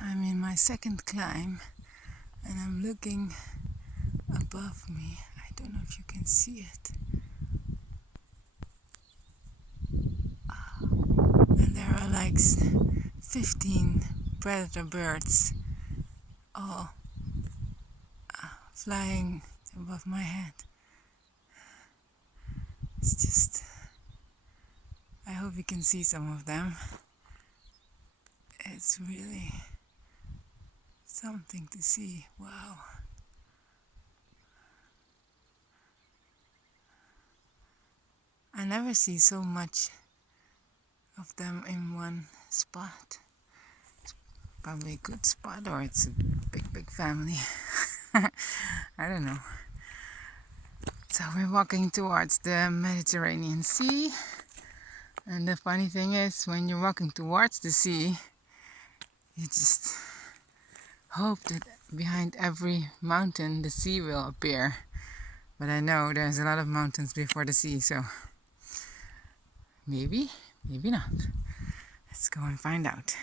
I'm in my second climb and I'm looking above me. I don't know if you can see it. And there are like 15 predator birds all flying above my head. It's just, I hope you can see some of them. It's really something to see. Wow. I never see so much of them in one spot. It's probably a good spot, or it's a big family. I don't know. So we're walking towards the Mediterranean Sea. And the funny thing is, when you're walking towards the sea, you just hope that behind every mountain the sea will appear. But I know there's a lot of mountains before the sea, so maybe not. Let's go and find out.